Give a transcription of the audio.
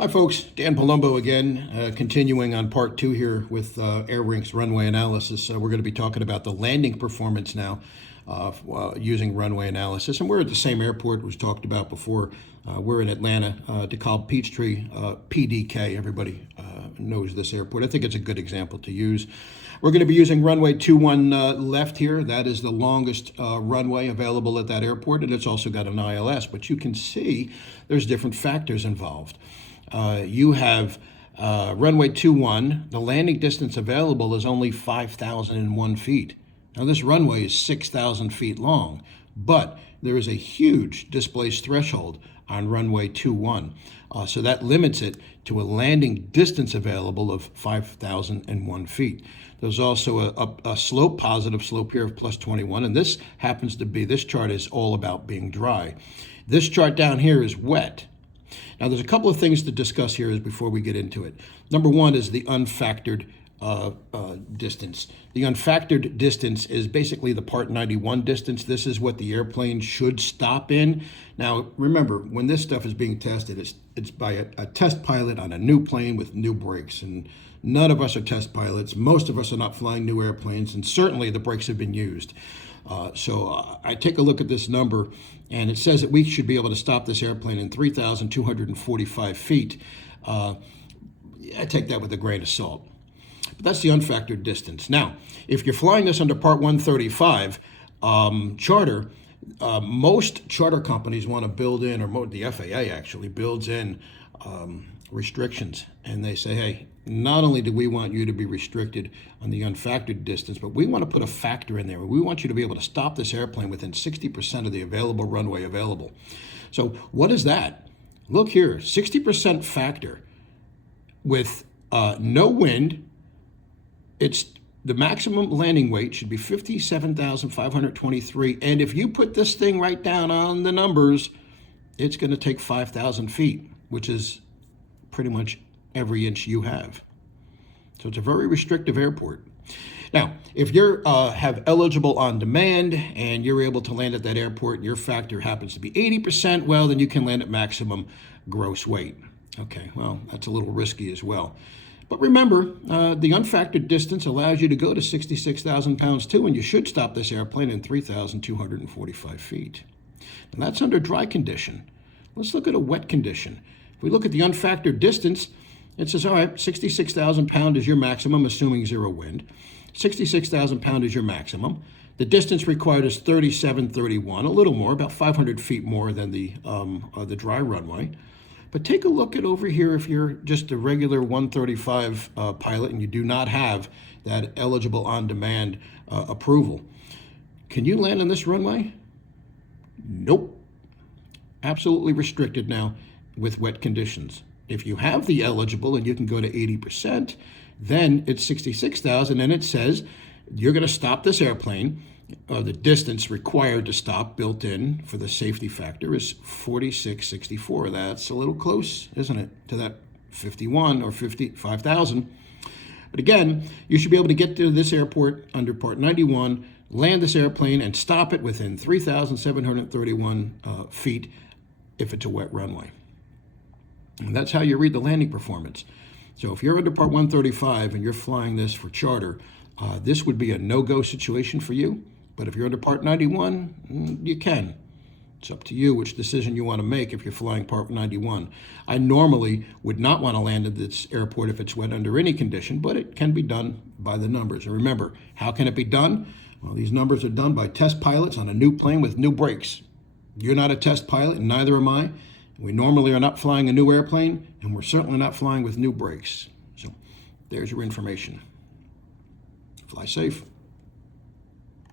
Hi folks, Dan Palumbo again, continuing on part two here with ARINC's runway analysis. We're going to be talking about the landing performance now using runway analysis. And we're at the same airport was talked about before. We're in Atlanta, DeKalb Peachtree, PDK. Everybody knows this airport. I think it's a good example to use. We're going to be using runway 21 left here. That is the longest runway available at that airport, and it's also got an ILS. But you can see there's different factors involved. You have runway 21, the landing distance available is only 5,001 feet. Now this runway is 6,000 feet long, but there is a huge displaced threshold on runway 21. So that limits it to a landing distance available of 5,001 feet. There's also a slope, positive slope here of plus 21, and this happens to be, this chart is all about being dry. This chart down here is wet. Now, there's a couple of things to discuss here before we get into it. Number one is the unfactored distance. The unfactored distance is basically the Part 91 distance. This is what the airplane should stop in. Now, remember, when this stuff is being tested, it's by a test pilot on a new plane with new brakes. And none of us are test pilots. Most of us are not flying new airplanes, and certainly the brakes have been used. So I take a look at this number, and it says that we should be able to stop this airplane in 3,245 feet. I take that with a grain of salt. But that's the unfactored distance. Now, if you're flying this under Part 135 charter, most charter companies want to build in, or the FAA actually builds in restrictions, and they say, hey, not only do we want you to be restricted on the unfactored distance, but we want to put a factor in there. We want you to be able to stop this airplane within 60% of the available runway available. So what is that? Look here, 60% factor with no wind. It's the maximum landing weight should be 57,523. And if you put this thing right down on the numbers, it's going to take 5,000 feet, which is pretty much every inch you have. So it's a very restrictive airport. Now, if you have eligible on demand and you're able to land at that airport and your factor happens to be 80%, well, then you can land at maximum gross weight. Okay, well, that's a little risky as well. But remember, the unfactored distance allows you to go to 66,000 pounds too, and you should stop this airplane in 3,245 feet. And that's under dry condition. Let's look at a wet condition. If we look at the unfactored distance, it says, all right, 66,000 pound is your maximum, assuming zero wind. 66,000 pound is your maximum. The distance required is 3731, a little more, about 500 feet more than the dry runway. But take a look at over here if you're just a regular 135 pilot and you do not have that eligible on-demand approval. Can you land on this runway? Nope. Absolutely restricted now with wet conditions. If you have the eligible and you can go to 80%, then it's 66,000, and it says you're going to stop this airplane. The distance required to stop built in for the safety factor is 4664. That's a little close, isn't it, to that 51 or 55,000. But again, you should be able to get to this airport under Part 91, land this airplane, and stop it within 3,731 feet if it's a wet runway. And that's how you read the landing performance. So if you're under Part 135 and you're flying this for charter, this would be a no-go situation for you. But if you're under Part 91, you can. It's up to you which decision you want to make if you're flying Part 91. I normally would not want to land at this airport if it's wet under any condition, but it can be done by the numbers. And remember, how can it be done? Well, these numbers are done by test pilots on a new plane with new brakes. You're not a test pilot, and neither am I. We normally are not flying a new airplane, and we're certainly not flying with new brakes. So there's your information. Fly safe.